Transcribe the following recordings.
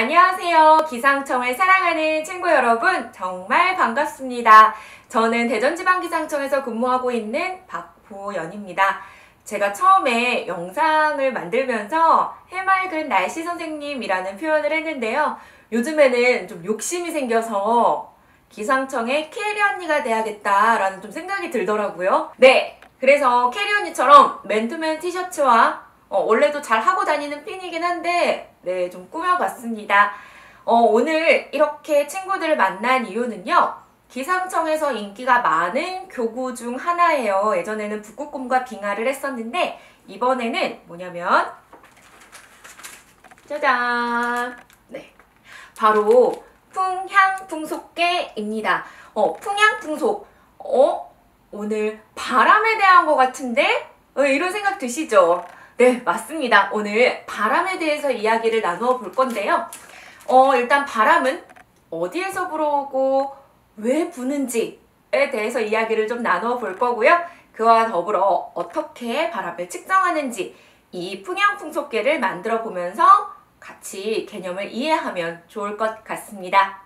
안녕하세요. 기상청을 사랑하는 친구 여러분, 정말 반갑습니다. 저는 대전지방기상청에서 근무하고 있는 박보연입니다. 제가 처음에 영상을 만들면서 해맑은 날씨 선생님이라는 표현을 했는데요. 요즘에는 좀 욕심이 생겨서 기상청의 캐리 언니가 돼야겠다라는 좀 생각이 들더라고요. 네, 그래서 캐리 언니처럼 맨투맨 티셔츠와 원래도 잘 하고 다니는 핀이긴 한데 네, 좀 꾸며봤습니다. 오늘 이렇게 친구들을 만난 이유는요. 기상청에서 인기가 많은 교구 중 하나예요. 예전에는 북극곰과 빙하를 했었는데 이번에는 뭐냐면 짜잔! 네, 바로 풍향풍속계입니다. 풍향풍속. 오늘 바람에 대한 것 같은데? 이런 생각 드시죠? 네, 맞습니다. 오늘 바람에 대해서 이야기를 나누어 볼 건데요. 일단 바람은 어디에서 불어오고 왜 부는지에 대해서 이야기를 좀 나누어 볼 거고요. 그와 더불어 어떻게 바람을 측정하는지 이 풍향풍속계를 만들어 보면서 같이 개념을 이해하면 좋을 것 같습니다.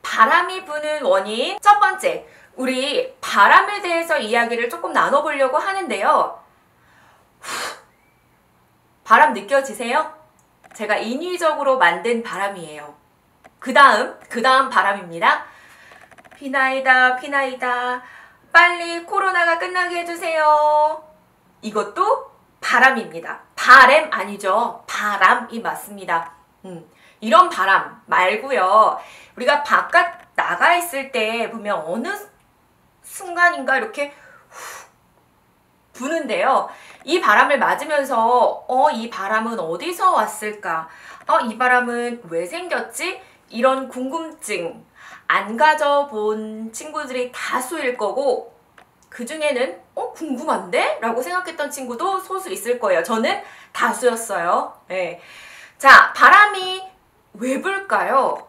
바람이 부는 원인 첫 번째, 우리 바람에 대해서 이야기를 조금 나눠보려고 하는데요. 바람 느껴지세요? 제가 인위적으로 만든 바람이에요. 그 다음 바람입니다. 피나이다, 피나이다. 빨리 코로나가 끝나게 해주세요. 이것도 바람입니다. 바램 아니죠. 바람이 맞습니다. 이런 바람 말고요. 우리가 바깥 나가 있을 때 보면 어느 순간인가 이렇게 부는데요. 이 바람을 맞으면서 이 바람은 어디서 왔을까? 이 바람은 왜 생겼지? 이런 궁금증 안 가져본 친구들이 다수일 거고 그 중에는 궁금한데? 라고 생각했던 친구도 소수 있을 거예요. 저는 다수였어요. 네. 자, 바람이 왜 불까요?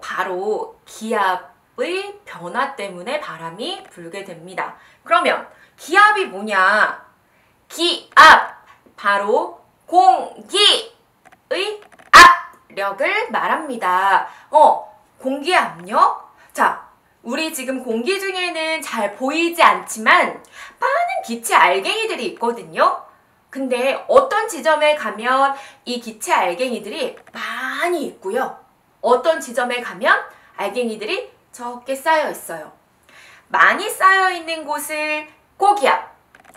바로 기압의 변화 때문에 바람이 불게 됩니다. 그러면 기압이 뭐냐? 기압! 바로 공기의 압력을 말합니다. 공기의 압력? 자, 우리 지금 공기 중에는 잘 보이지 않지만 많은 기체 알갱이들이 있거든요. 근데 어떤 지점에 가면 이 기체 알갱이들이 많이 있고요. 어떤 지점에 가면 알갱이들이 적게 쌓여 있어요. 많이 쌓여 있는 곳을 고기압,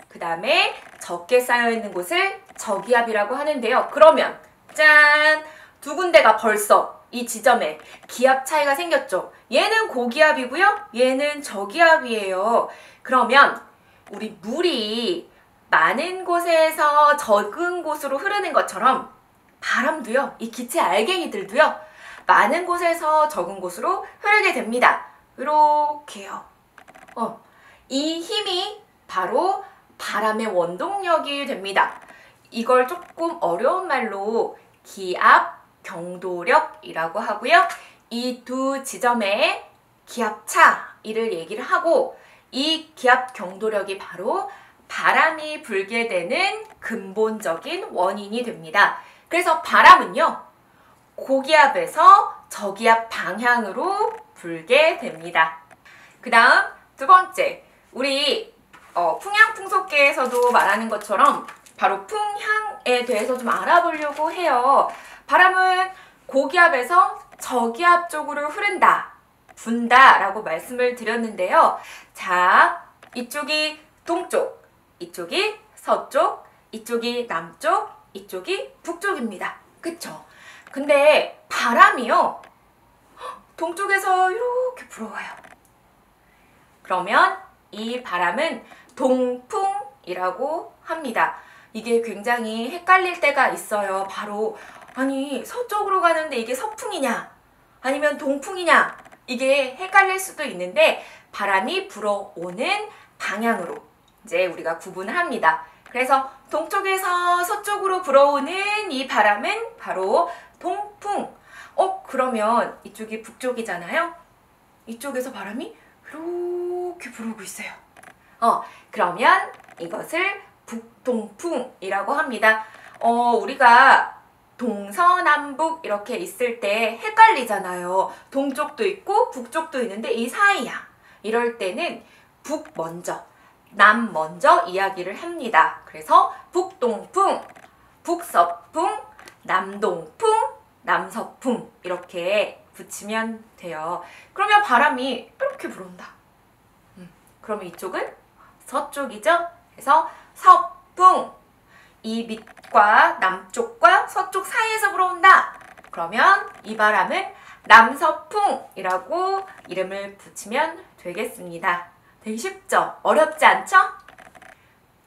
그 다음에 적게 쌓여 있는 곳을 저기압이라고 하는데요. 그러면 짠! 두 군데가 벌써 이 지점에 기압 차이가 생겼죠. 얘는 고기압이고요. 얘는 저기압이에요. 그러면 우리 물이 많은 곳에서 적은 곳으로 흐르는 것처럼 바람도요. 이 기체 알갱이들도요. 많은 곳에서 적은 곳으로 흐르게 됩니다. 이렇게요. 이 힘이 바로 바람의 원동력이 됩니다. 이걸 조금 어려운 말로 기압 경도력이라고 하고요. 이 두 지점의 기압 차이를 얘기를 하고 이 기압 경도력이 바로 바람이 불게 되는 근본적인 원인이 됩니다. 그래서 바람은요. 고기압에서 저기압 방향으로 불게 됩니다. 그 다음 두 번째, 우리 풍향풍속계에서도 말하는 것처럼 바로 풍향에 대해서 좀 알아보려고 해요. 바람은 고기압에서 저기압 쪽으로 흐른다, 분다 라고 말씀을 드렸는데요. 자, 이쪽이 동쪽, 이쪽이 서쪽, 이쪽이 남쪽, 이쪽이 북쪽입니다. 그쵸? 근데 바람이요. 동쪽에서 이렇게 불어와요. 그러면 이 바람은 동풍이라고 합니다. 이게 굉장히 헷갈릴 때가 있어요. 바로 아니 서쪽으로 가는데 이게 서풍이냐 아니면 동풍이냐 이게 헷갈릴 수도 있는데 바람이 불어오는 방향으로 이제 우리가 구분을 합니다. 그래서 동쪽에서 서쪽으로 불어오는 이 바람은 바로 동풍. 그러면 이쪽이 북쪽이잖아요. 이쪽에서 바람이 이렇게 불어오고 있어요. 그러면 이것을 북동풍이라고 합니다. 우리가 동서남북 이렇게 있을 때 헷갈리잖아요. 동쪽도 있고 북쪽도 있는데 이 사이야. 이럴 때는 북 먼저, 남 먼저 이야기를 합니다. 그래서 북동풍, 북서풍, 남동풍, 남서풍 이렇게 붙이면 돼요. 그러면 바람이 이렇게 불어온다. 그러면 이쪽은 서쪽이죠? 그래서 서풍, 이 밑과 남쪽과 서쪽 사이에서 불어온다. 그러면 이 바람은 남서풍이라고 이름을 붙이면 되겠습니다. 되게 쉽죠? 어렵지 않죠?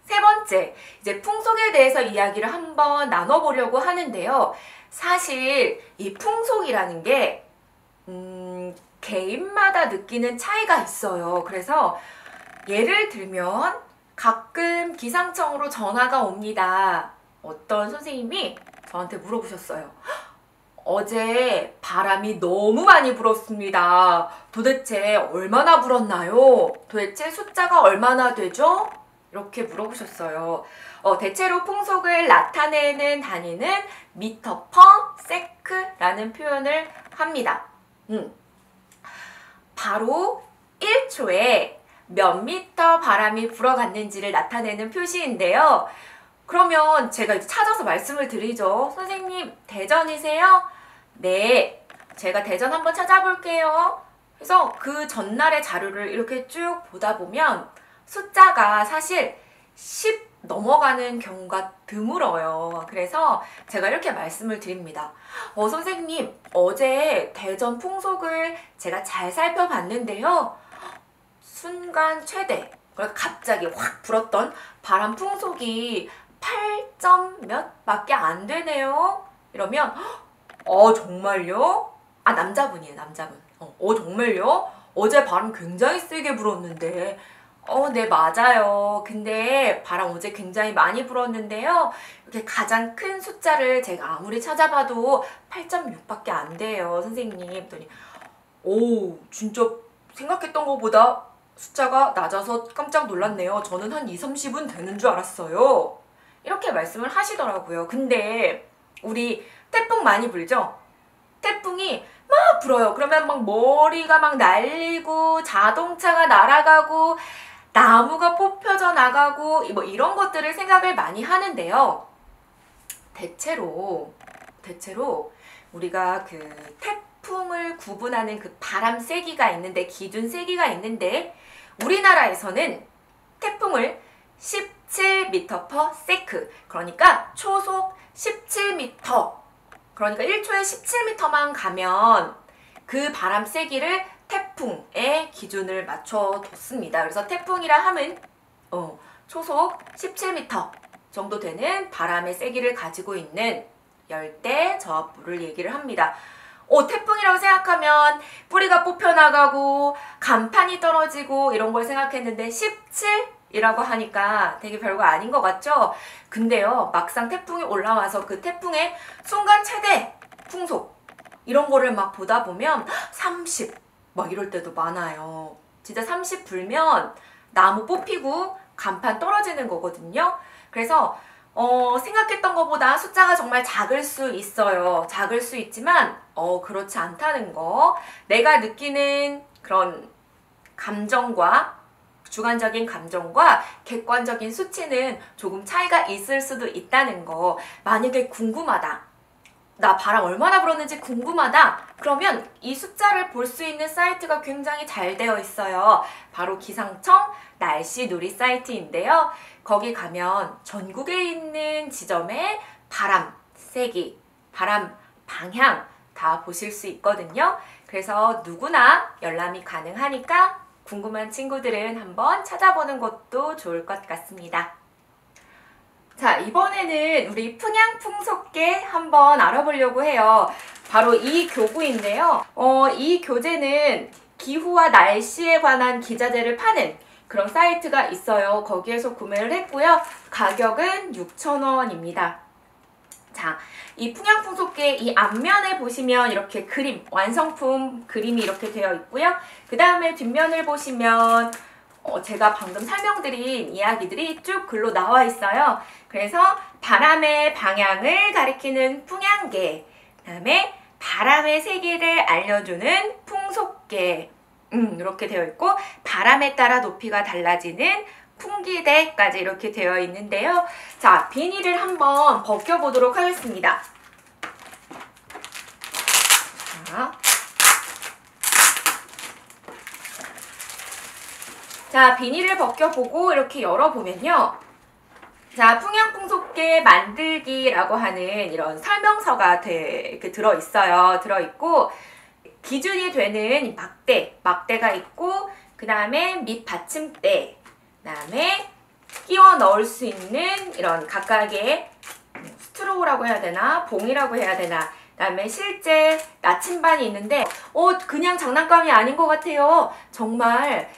세 번째, 이제 풍속에 대해서 이야기를 한번 나눠보려고 하는데요. 사실 이 풍속이라는 게 개인마다 느끼는 차이가 있어요. 그래서 예를 들면 가끔 기상청으로 전화가 옵니다. 어떤 선생님이 저한테 물어보셨어요. 어제 바람이 너무 많이 불었습니다. 도대체 얼마나 불었나요? 도대체 숫자가 얼마나 되죠? 이렇게 물어보셨어요. 대체로 풍속을 나타내는 단위는 미터 퍼 세크라는 표현을 합니다. 바로 1초에 몇 미터 바람이 불어갔는지를 나타내는 표시인데요. 그러면 제가 이제 찾아서 말씀을 드리죠. 선생님, 대전이세요? 네, 제가 대전 한번 찾아볼게요. 그래서 그 전날의 자료를 이렇게 쭉 보다 보면 숫자가 사실 10 넘어가는 경우가 드물어요. 그래서 제가 이렇게 말씀을 드립니다. 선생님, 어제 대전 풍속을 제가 잘 살펴봤는데요. 순간 최대, 그러니까 갑자기 확 불었던 바람 풍속이 8점 몇 밖에 안 되네요. 이러면 정말요? 남자분이에요, 남자분. 정말요? 어제 바람 굉장히 세게 불었는데. 네, 맞아요. 근데 바람 어제 굉장히 많이 불었는데요. 이렇게 가장 큰 숫자를 제가 아무리 찾아봐도 8.6밖에 안 돼요, 선생님. 했더니 진짜 생각했던 것보다 숫자가 낮아서 깜짝 놀랐네요. 저는 한 20, 30은 되는 줄 알았어요. 이렇게 말씀을 하시더라고요. 근데 우리 태풍 많이 불죠? 태풍이 막 불어요. 그러면 막 머리가 막 날리고 자동차가 날아가고 나무가 뽑혀져 나가고 뭐 이런 것들을 생각을 많이 하는데요. 대체로 우리가 그 태풍을 구분하는 그 바람 세기가 있는데, 기준 세기가 있는데, 우리나라에서는 태풍을 17m/s, 그러니까 초속 17m, 그러니까 1초에 17m만 가면 그 바람 세기를 태풍의 기준을 맞춰뒀습니다. 그래서 태풍이라 함은 초속 17m 정도 되는 바람의 세기를 가지고 있는 열대 저압부를 얘기를 합니다. 태풍이라고 생각하면 뿌리가 뽑혀나가고 간판이 떨어지고 이런 걸 생각했는데 17이라고 하니까 되게 별거 아닌 것 같죠? 근데요, 막상 태풍이 올라와서 그 태풍의 순간 최대 풍속 이런 거를 막 보다 보면 30 막 이럴 때도 많아요. 진짜 30 불면 나무 뽑히고 간판 떨어지는 거거든요. 그래서 생각했던 것보다 숫자가 정말 작을 수 있어요. 작을 수 있지만 그렇지 않다는 거. 내가 느끼는 그런 감정과 주관적인 감정과 객관적인 수치는 조금 차이가 있을 수도 있다는 거. 만약에 궁금하다. 나 바람 얼마나 불었는지 궁금하다. 그러면 이 숫자를 볼 수 있는 사이트가 굉장히 잘 되어 있어요. 바로 기상청 날씨 누리 사이트인데요. 거기 가면 전국에 있는 지점의 바람 세기, 바람 방향 다 보실 수 있거든요. 그래서 누구나 열람이 가능하니까 궁금한 친구들은 한번 찾아보는 것도 좋을 것 같습니다. 자, 이번에는 우리 풍향풍속계 한번 알아보려고 해요. 바로 이 교구인데요. 이 교재는 기후와 날씨에 관한 기자재를 파는 그런 사이트가 있어요. 거기에서 구매를 했고요. 가격은 6,000원입니다. 자, 이 풍향풍속계 이 앞면에 보시면 이렇게 그림, 완성품 그림이 이렇게 되어 있고요. 그 다음에 뒷면을 보시면 제가 방금 설명드린 이야기들이 쭉 글로 나와 있어요. 그래서 바람의 방향을 가리키는 풍향계, 그다음에 바람의 세기를 알려주는 풍속계, 이렇게 되어 있고, 바람에 따라 높이가 달라지는 풍기대까지 이렇게 되어 있는데요. 자, 비닐을 한번 벗겨보도록 하겠습니다. 자, 비닐을 벗겨보고 이렇게 열어보면요. 자, 풍향풍속계 만들기라고 하는 이런 설명서가 들어있어요. 들어있고, 기준이 되는 막대가 있고, 그 다음에 밑 받침대, 그 다음에 끼워 넣을 수 있는 이런 각각의 스트로우라고 해야 되나, 봉이라고 해야 되나, 그 다음에 실제 나침반이 있는데, 그냥 장난감이 아닌 것 같아요. 정말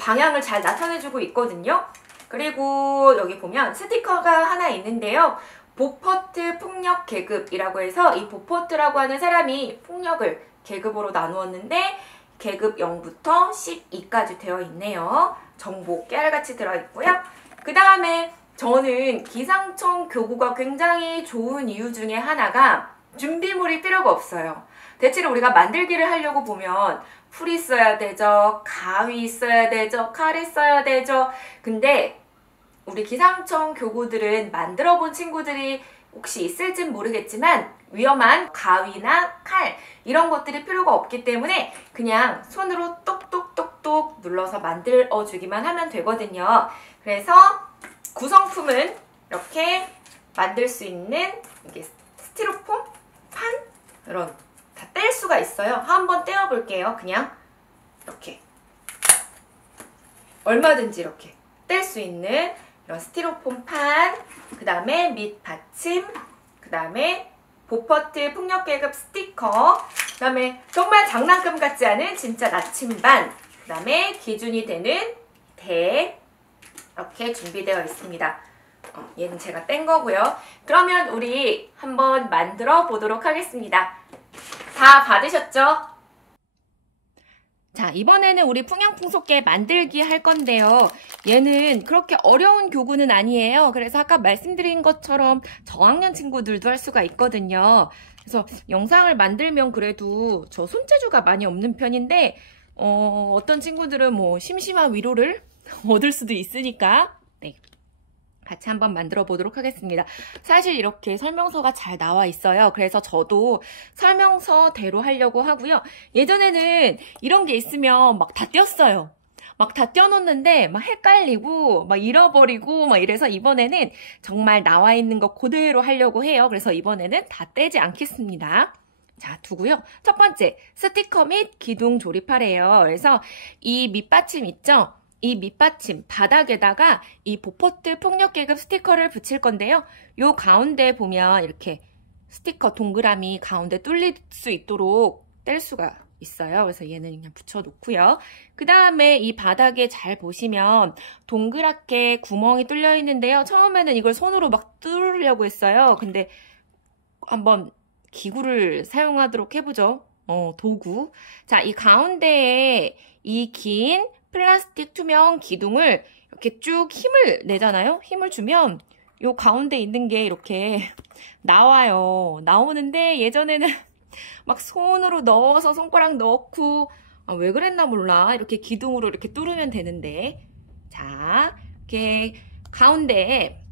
방향을 잘 나타내주고 있거든요. 그리고 여기 보면 스티커가 하나 있는데요. 보퍼트 풍력 계급이라고 해서, 이 보퍼트라고 하는 사람이 풍력을 계급으로 나누었는데 계급 0부터 12까지 되어 있네요. 정보 깨알같이 들어있고요. 그 다음에 저는 기상청 교구가 굉장히 좋은 이유 중에 하나가 준비물이 필요가 없어요. 대체로 우리가 만들기를 하려고 보면 풀이 써야 되죠, 가위 써야 되죠, 칼이 써야 되죠. 근데 우리 기상청 교구들은 만들어 본 친구들이 혹시 있을진 모르겠지만 위험한 가위나 칼 이런 것들이 필요가 없기 때문에 그냥 손으로 똑똑똑똑 눌러서 만들어 주기만 하면 되거든요. 그래서 구성품은 이렇게 만들 수 있는 이게 스티로폼 판 이런 다 뗄 수가 있어요. 한번 떼어 볼게요. 그냥 이렇게 얼마든지 이렇게 뗄 수 있는 이런 스티로폼 판, 그 다음에 밑 받침, 그 다음에 보퍼트 풍력 계급 스티커, 그 다음에 정말 장난감 같지 않은 진짜 나침반, 그 다음에 기준이 되는 대 이렇게 준비되어 있습니다. 얘는 제가 뗀 거고요. 그러면 우리 한번 만들어 보도록 하겠습니다. 다 받으셨죠? 자, 이번에는 우리 풍향풍속계 만들기 할 건데요. 얘는 그렇게 어려운 교구는 아니에요. 그래서 아까 말씀드린 것처럼 저학년 친구들도 할 수가 있거든요. 그래서 영상을 만들면 그래도 저 손재주가 많이 없는 편인데 어떤 친구들은 뭐 심심한 위로를 얻을 수도 있으니까 네, 같이 한번 만들어 보도록 하겠습니다. 사실 이렇게 설명서가 잘 나와 있어요. 그래서 저도 설명서대로 하려고 하고요. 예전에는 이런 게 있으면 막 다 떼었어요. 막 다 떼어놓는데 막 헷갈리고 막 잃어버리고 막 이래서 이번에는 정말 나와 있는 거 그대로 하려고 해요. 그래서 이번에는 다 떼지 않겠습니다. 자, 두고요. 첫 번째, 스티커 및 기둥 조립하래요. 그래서 이 밑받침 있죠? 이 밑받침 바닥에다가 이 보퍼트 풍력 계급 스티커를 붙일 건데요. 요 가운데 보면 이렇게 스티커 동그라미 가운데 뚫릴 수 있도록 뗄 수가 있어요. 그래서 얘는 그냥 붙여놓고요. 그 다음에 이 바닥에 잘 보시면 동그랗게 구멍이 뚫려 있는데요. 처음에는 이걸 손으로 막 뚫으려고 했어요. 근데 한번 기구를 사용하도록 해보죠. 도구. 자, 이 가운데에 이 긴 플라스틱 투명 기둥을 이렇게 쭉 힘을 내잖아요. 힘을 주면 요 가운데 있는 게 이렇게 나와요. 나오는데 예전에는 막 손으로 넣어서 손가락 넣고 왜 그랬나 몰라. 이렇게 기둥으로 이렇게 뚫으면 되는데, 자, 이렇게 가운데에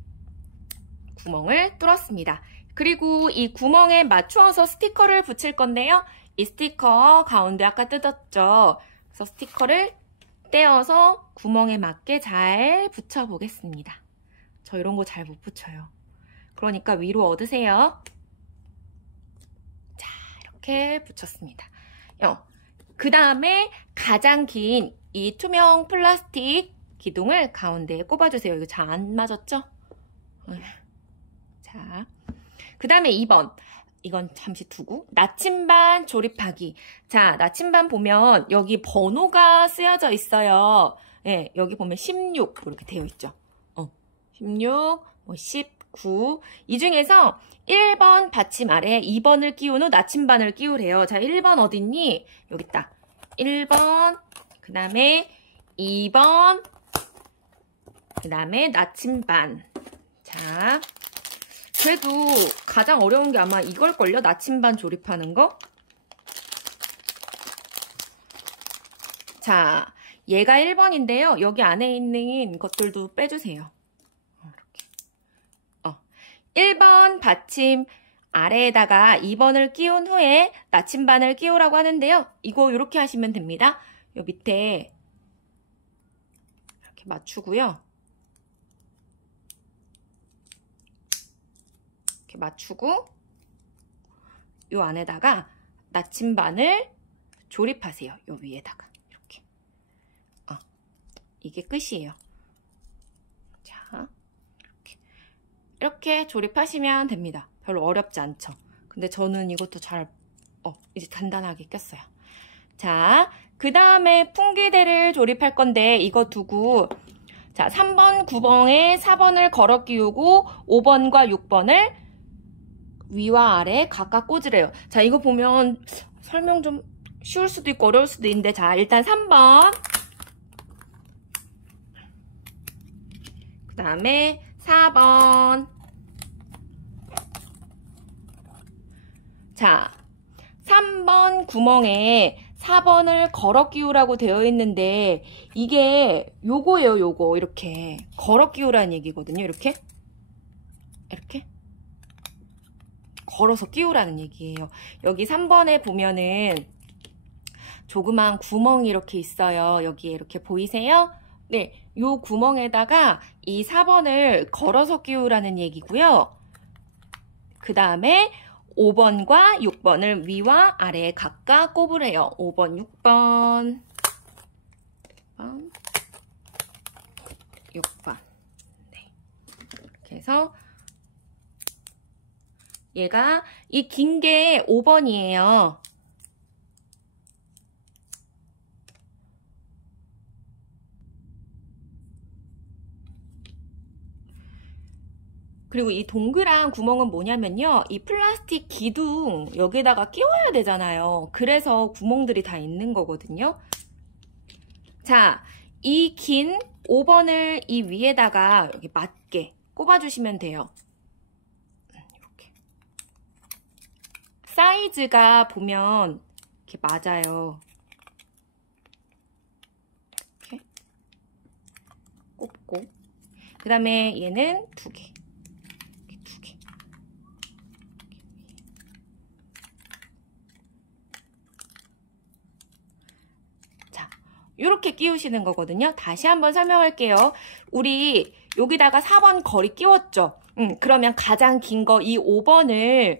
구멍을 뚫었습니다. 그리고 이 구멍에 맞추어서 스티커를 붙일 건데요. 이 스티커 가운데 아까 뜯었죠. 그래서 스티커를 떼어서 구멍에 맞게 잘 붙여보겠습니다. 저 이런 거 잘 못 붙여요. 그러니까 위로 얻으세요. 자, 이렇게 붙였습니다. 그 다음에 가장 긴 이 투명 플라스틱 기둥을 가운데에 꼽아주세요. 이거 잘 안 맞았죠? 자, 그 다음에 2번. 이건 잠시 두고 나침반 조립하기. 자, 나침반 보면 여기 번호가 쓰여져 있어요. 예, 여기 보면 16 이렇게 되어 있죠. 16, 19. 이 중에서 1번 받침 아래 2번을 끼운 후 나침반을 끼우래요. 자, 1번 어딨니? 여기 있다. 1번, 그 다음에 2번, 그 다음에 나침반. 자, 자, 그래도 가장 어려운 게 아마 이걸걸요? 나침반 조립하는 거? 자, 얘가 1번인데요. 여기 안에 있는 것들도 빼주세요. 이렇게. 1번 받침 아래에다가 2번을 끼운 후에 나침반을 끼우라고 하는데요. 이거 이렇게 하시면 됩니다. 요 밑에 이렇게 맞추고요. 이렇게 맞추고 요 안에다가 나침반을 조립하세요. 요 위에다가 이렇게. 이게 끝이에요. 자, 이렇게 조립하시면 됩니다. 별로 어렵지 않죠. 근데 저는 이것도 잘 이제 단단하게 꼈어요. 자, 그 다음에 풍기대를 조립할 건데 이거 두고 자, 3번, 9번에 4번을 걸어 끼우고 5번과 6번을 위와 아래 각각 꽂으래요. 자, 이거 보면 설명 좀 쉬울 수도 있고 어려울 수도 있는데 자, 일단 3번 그 다음에 4번 자, 3번 구멍에 4번을 걸어 끼우라고 되어 있는데 이게 요거예요. 요거 이렇게 걸어 끼우라는 얘기거든요. 이렇게 걸어서 끼우라는 얘기예요. 여기 3번에 보면은 조그만 구멍이 이렇게 있어요. 여기 이렇게 보이세요? 네, 요 구멍에다가 이 4번을 걸어서 끼우라는 얘기고요. 그 다음에 5번과 6번을 위와 아래에 각각 꼽으래요. 5번, 6번, 6번. 네. 이렇게 해서 얘가 이 긴 게 5번이에요. 그리고 이 동그란 구멍은 뭐냐면요. 이 플라스틱 기둥 여기다가 끼워야 되잖아요. 그래서 구멍들이 다 있는 거거든요. 자, 이 긴 5번을 이 위에다가 여기 맞게 꼽아주시면 돼요. 이렇게. 사이즈가 보면 이렇게 맞아요. 이렇게 꼽고. 그 다음에 얘는 2개. 이렇게 끼우시는 거거든요. 다시 한번 설명할게요. 우리 여기다가 4번 거리 끼웠죠. 그러면 가장 긴 거 이 5번을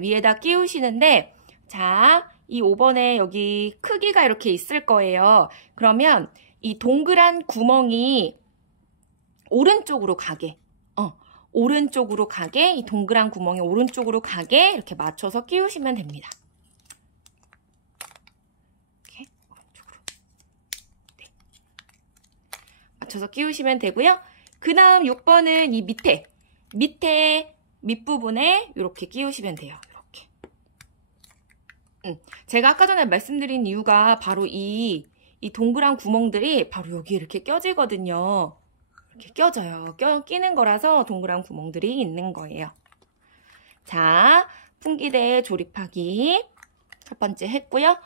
위에다 끼우시는데 자, 이 5번에 여기 크기가 이렇게 있을 거예요. 그러면 이 동그란 구멍이 오른쪽으로 가게 오른쪽으로 가게 이 동그란 구멍이 오른쪽으로 가게 이렇게 맞춰서 끼우시면 됩니다. 맞춰서 끼우시면 되고요. 그 다음 6번은 이 밑에 밑부분에 이렇게 끼우시면 돼요. 이렇게. 제가 아까 전에 말씀드린 이유가 바로 이 동그란 구멍들이 바로 여기 이렇게 껴지거든요. 이렇게 껴져요. 끼는 거라서 동그란 구멍들이 있는 거예요. 자, 풍기대 조립하기 첫 번째 했고요.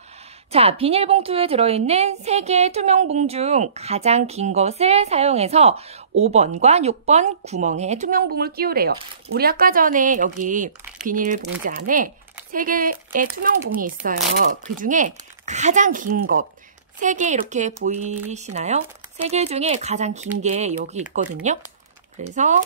자, 비닐봉투에 들어있는 3개의 투명봉 중 가장 긴 것을 사용해서 5번과 6번 구멍에 투명봉을 끼우래요. 우리 아까 전에 여기 비닐봉지 안에 3개의 투명봉이 있어요. 그 중에 가장 긴 것, 3개 이렇게 보이시나요? 3개 중에 가장 긴 게 여기 있거든요. 그래서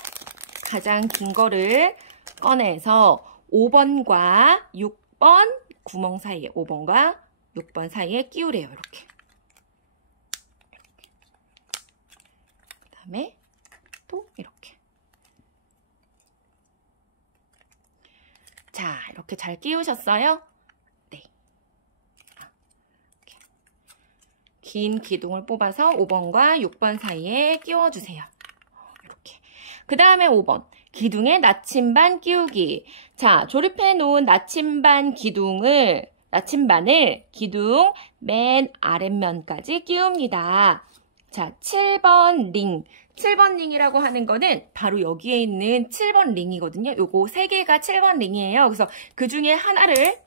가장 긴 거를 꺼내서 5번과 6번 구멍 사이에 5번과 6번 사이에 끼우래요. 이렇게. 그 다음에 또 이렇게. 자, 이렇게 잘 끼우셨어요? 네. 이렇게. 긴 기둥을 뽑아서 5번과 6번 사이에 끼워주세요. 이렇게. 그 다음에 5번. 기둥에 나침반 끼우기. 자, 조립해 놓은 나침반을 기둥 맨 아랫면까지 끼웁니다. 자, 7번 링. 7번 링이라고 하는 거는 바로 여기에 있는 7번 링이거든요. 요거 3개가 7번 링이에요. 그래서 그 중에 하나를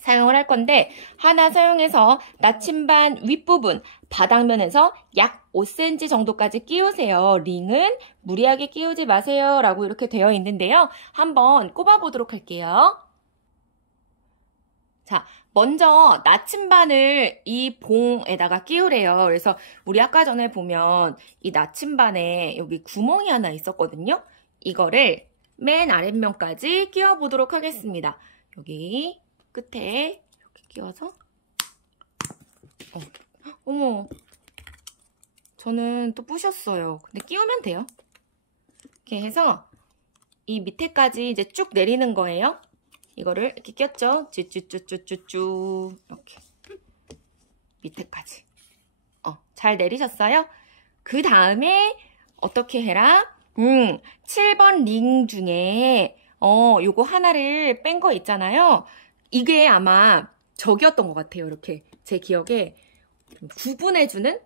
사용을 할 건데 하나 사용해서 나침반 윗부분 바닥면에서 약 5cm 정도까지 끼우세요. 링은 무리하게 끼우지 마세요 라고 이렇게 되어 있는데요. 한번 꼽아보도록 할게요. 자, 먼저 나침반을 이 봉에다가 끼우래요. 그래서 우리 아까 전에 보면 이 나침반에 여기 구멍이 하나 있었거든요. 이거를 맨 아랫면까지 끼워보도록 하겠습니다. 여기 끝에 이렇게 끼워서 어머, 저는 또 부셨어요. 근데 끼우면 돼요. 이렇게 해서 이 밑에까지 이제 쭉 내리는 거예요. 이거를 이렇게 꼈죠? 쭈쭈쭈쭈쭈쭈 이렇게 밑에까지 잘 내리셨어요? 그 다음에 어떻게 해라? 7번 링 중에 요거 하나를 뺀 거 있잖아요. 이게 아마 저기였던 것 같아요. 이렇게 제 기억에 구분해주는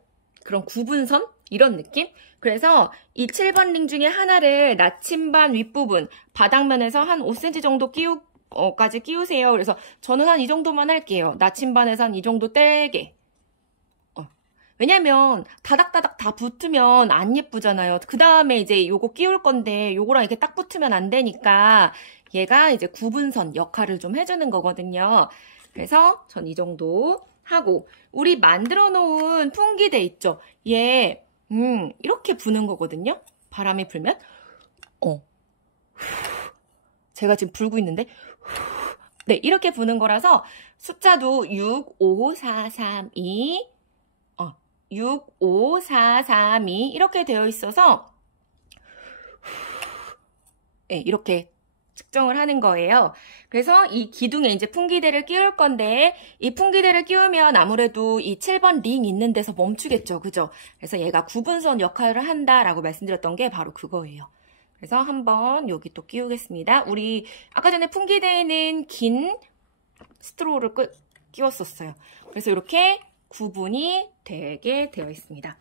그런 구분선? 이런 느낌? 그래서 이 7번 링 중에 하나를 나침반 윗부분 바닥면에서 한 5cm 정도 까지 끼우세요. 그래서 저는 한 이 정도만 할게요. 나침반에서 한 이 정도 떼게. 왜냐면 다닥다닥 다 붙으면 안 예쁘잖아요. 그 다음에 이제 요거 끼울 건데 요거랑 이렇게 딱 붙으면 안 되니까 얘가 이제 구분선 역할을 좀 해주는 거거든요. 그래서 전 이 정도 하고 우리 만들어 놓은 풍기대 있죠? 얘 이렇게 부는 거거든요. 바람이 불면 제가 지금 불고 있는데 네, 이렇게 부는 거라서 숫자도 6, 5, 4, 3, 2 6, 5, 4, 3, 2 이렇게 되어 있어서 네, 이렇게 측정을 하는 거예요. 그래서 이 기둥에 이제 풍기대를 끼울 건데 이 풍기대를 끼우면 아무래도 이 7번 링 있는 데서 멈추겠죠. 그죠? 그래서 얘가 구분선 역할을 한다라고 말씀드렸던 게 바로 그거예요. 그래서 한번 여기 또 끼우겠습니다. 우리 아까 전에 풍기대에는 긴 스트로우를 끼웠었어요. 그래서 이렇게 구분이 되게 되어 있습니다.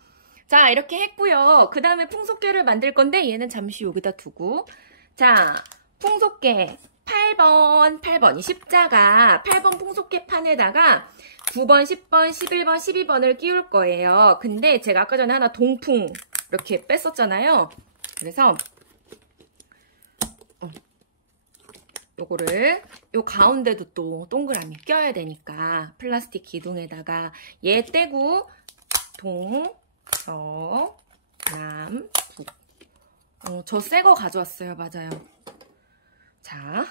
자, 이렇게 했고요. 그 다음에 풍속개를 만들 건데 얘는 잠시 여기다 두고 자, 풍속개 8번 이 십자가 8번 풍속개 판에다가 9번, 10번, 11번, 12번을 끼울 거예요. 근데 제가 아까 전에 하나 동풍 이렇게 뺐었잖아요. 그래서 요거를 요 가운데도 또 동그라미 껴야 되니까 플라스틱 기둥에다가 얘 떼고 동, 서, 남, 북 저 새 거 가져왔어요. 맞아요. 자,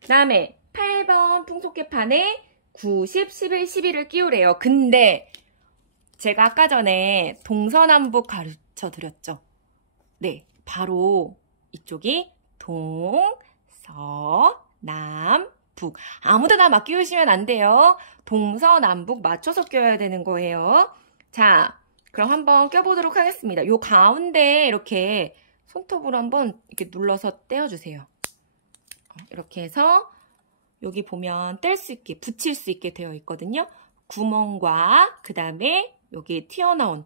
그 다음에 8번 풍속개판에 9, 10, 11, 12를 끼우래요. 근데 제가 아까 전에 동서남북 가르쳐 드렸죠. 네, 바로 이쪽이 동, 서, 남, 북. 아무데나 막 끼우시면 안 돼요. 동서남북 맞춰서 껴야 되는 거예요. 자, 그럼 한번 껴보도록 하겠습니다. 요 가운데 이렇게 손톱으로 한번 이렇게 눌러서 떼어주세요. 이렇게 해서 여기 보면 뗄 수 있게, 붙일 수 있게 되어 있거든요. 구멍과 그 다음에 여기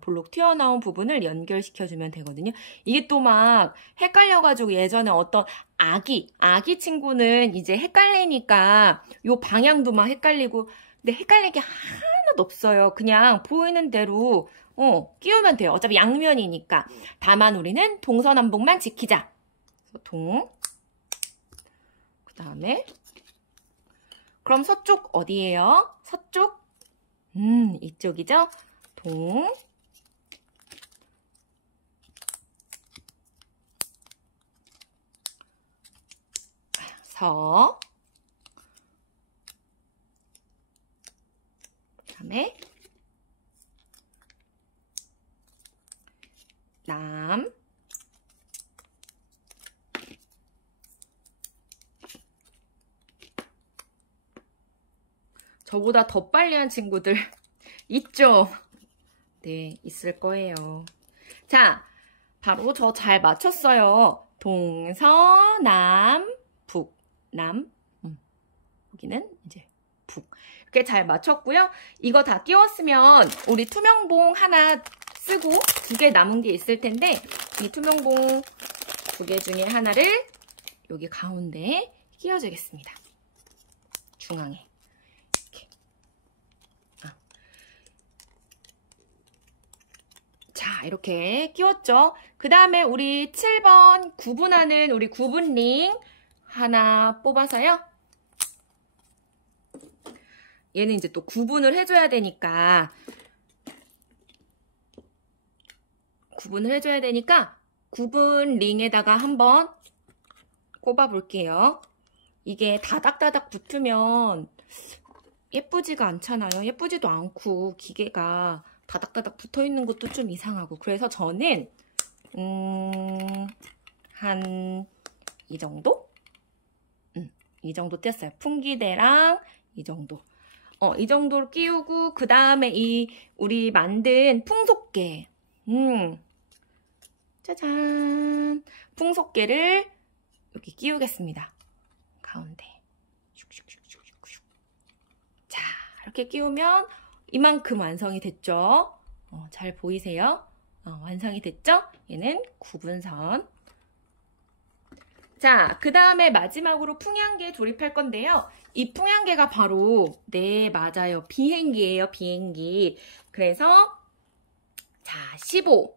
볼록 튀어나온 부분을 연결시켜주면 되거든요. 이게 또 막 헷갈려가지고 예전에 어떤 아기 친구는 이제 헷갈리니까 요 방향도 막 헷갈리고 근데 헷갈릴 게 하나도 없어요. 그냥 보이는 대로 끼우면 돼요. 어차피 양면이니까. 다만 우리는 동서남북만 지키자. 그래서 동, 그 다음에 그럼 서쪽 어디예요? 서쪽? 이쪽이죠? 동, 서, 그 다음에 남, 저보다 더 빨리 한 친구들 있죠? 네, 있을 거예요. 자, 바로 저 잘 맞췄어요. 동서남 북, 남, 여기는 이제 북. 이렇게 잘 맞췄고요. 이거 다 끼웠으면 우리 투명봉 하나 쓰고 2개 남은 게 있을 텐데 이 투명봉 2개 중에 하나를 여기 가운데에 끼워주겠습니다. 중앙에. 이렇게. 자, 이렇게 끼웠죠. 그 다음에 우리 7번 구분하는 우리 구분링 하나 뽑아서요. 얘는 이제 또 구분을 해줘야 되니까 구분 링에다가 한번 꼽아 볼게요. 이게 다닥다닥 붙으면 예쁘지가 않잖아요. 예쁘지도 않고 기계가 다닥다닥 붙어 있는 것도 좀 이상하고, 그래서 저는 한 이 정도? 이 정도 뗐어요. 풍기대랑 이 정도. 이 정도로 끼우고, 그 다음에 이 우리 만든 풍속개. 짜잔. 풍속개를 여기 끼우겠습니다. 가운데. 자, 이렇게 끼우면 이만큼 완성이 됐죠? 잘 보이세요? 완성이 됐죠? 얘는 구분선. 자, 그 다음에 마지막으로 풍향계 조립할 건데요. 이 풍향계가 바로, 네, 맞아요. 비행기예요, 비행기. 그래서, 자, 15,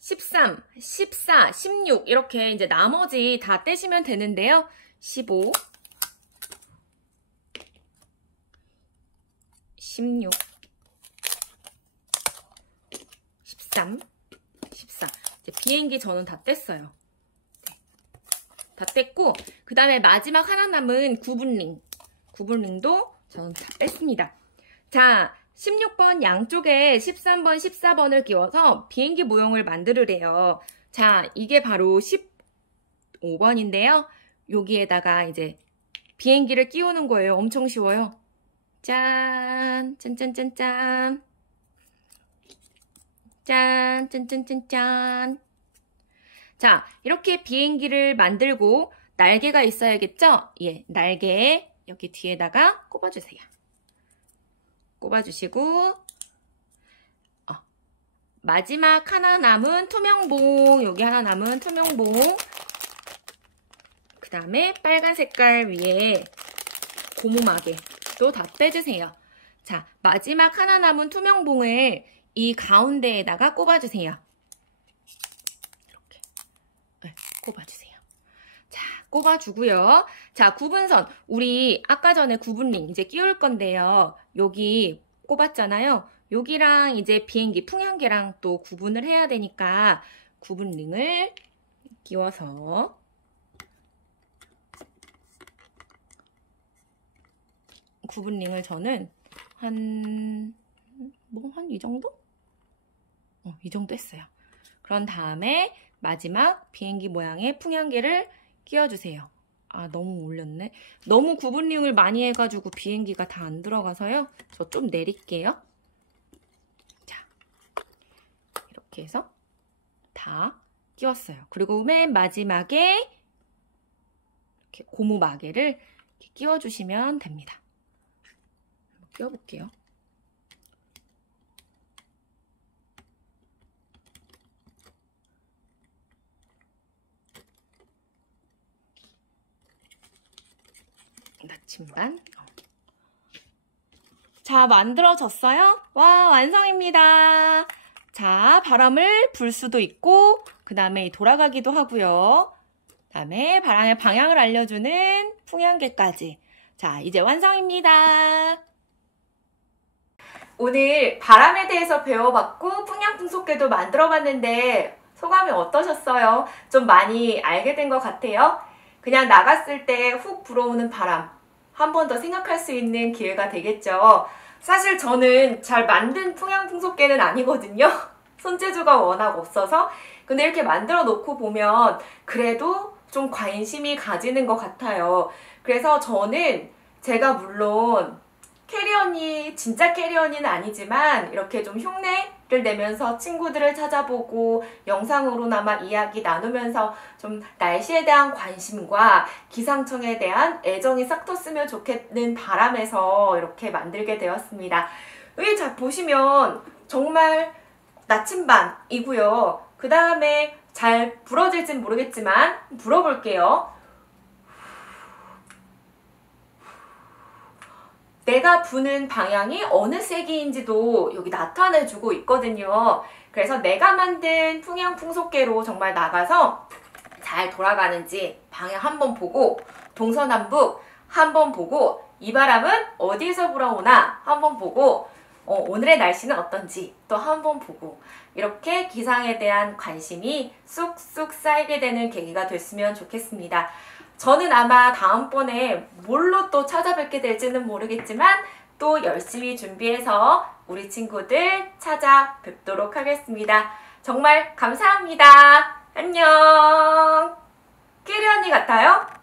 13, 14, 16 이렇게 이제 나머지 다 떼시면 되는데요. 15, 16, 13, 14. 이제 비행기 저는 다 뗐어요. 다 뗐고, 그 다음에 마지막 하나 남은 구분링도 저는 다 뺐습니다. 자, 16번 양쪽에 13번, 14번을 끼워서 비행기 모형을 만들으래요. 자, 이게 바로 15번인데요. 여기에다가 이제 비행기를 끼우는 거예요. 엄청 쉬워요. 짠, 짠짠짠짠. 짠, 짠짠짠짠. 자, 이렇게 비행기를 만들고 날개가 있어야겠죠? 예, 날개 여기 뒤에다가 꼽아주세요. 꼽아주시고, 마지막 하나 남은 투명봉, 여기 하나 남은 투명봉, 그 다음에 빨간 색깔 위에 고무마개도 다 빼주세요. 자, 마지막 하나 남은 투명봉을 이 가운데에다가 꼽아주세요. 이렇게 꼽아주세요. 자, 꼽아주고요. 자, 구분선. 우리 아까 전에 구분링 이제 끼울 건데요. 여기 꼽았잖아요. 여기랑 이제 비행기 풍향계랑 또 구분을 해야 되니까 구분링을 끼워서 구분링을 저는 한 이 정도? 이 정도 했어요. 그런 다음에 마지막 비행기 모양의 풍향계를 끼워주세요. 아, 너무 올렸네. 너무 구분링을 많이 해가지고 비행기가 다 안 들어가서요. 저 좀 내릴게요. 자, 이렇게 해서 다 끼웠어요. 그리고 맨 마지막에 이렇게 고무 마개를 이렇게 끼워주시면 됩니다. 한번 끼워볼게요. 나침반. 자, 만들어졌어요? 와, 완성입니다. 자, 바람을 불 수도 있고, 그 다음에 돌아가기도 하고요. 그 다음에 바람의 방향을 알려주는 풍향계까지. 자, 이제 완성입니다. 오늘 바람에 대해서 배워봤고 풍향풍속계도 만들어봤는데 소감이 어떠셨어요? 좀 많이 알게 된 것 같아요. 그냥 나갔을 때 훅 불어오는 바람 한 번 더 생각할 수 있는 기회가 되겠죠. 사실 저는 잘 만든 풍향풍속계는 아니거든요. 손재주가 워낙 없어서. 근데 이렇게 만들어 놓고 보면 그래도 좀 관심이 가지는 것 같아요. 그래서 저는 제가 물론 캐리언이 진짜 캐리언은 아니지만 이렇게 좀 흉내를 내면서 친구들을 찾아보고 영상으로나마 이야기 나누면서 좀 날씨에 대한 관심과 기상청에 대한 애정이 싹 텄으면 좋겠는 바람에서 이렇게 만들게 되었습니다. 여기 잘 보시면 정말 나침반이고요. 그 다음에 잘 불어질진 모르겠지만 불어볼게요. 내가 부는 방향이 어느 세기인지도 여기 나타내주고 있거든요. 그래서 내가 만든 풍향풍속계로 정말 나가서 잘 돌아가는지 방향 한번 보고, 동서남북 한번 보고, 이 바람은 어디에서 불어오나 한번 보고, 오늘의 날씨는 어떤지 또 한번 보고, 이렇게 기상에 대한 관심이 쑥쑥 쌓이게 되는 계기가 됐으면 좋겠습니다. 저는 아마 다음번에 뭘로 또 찾아뵙게 될지는 모르겠지만 또 열심히 준비해서 우리 친구들 찾아뵙도록 하겠습니다. 정말 감사합니다. 안녕. 끼리 언니 같아요?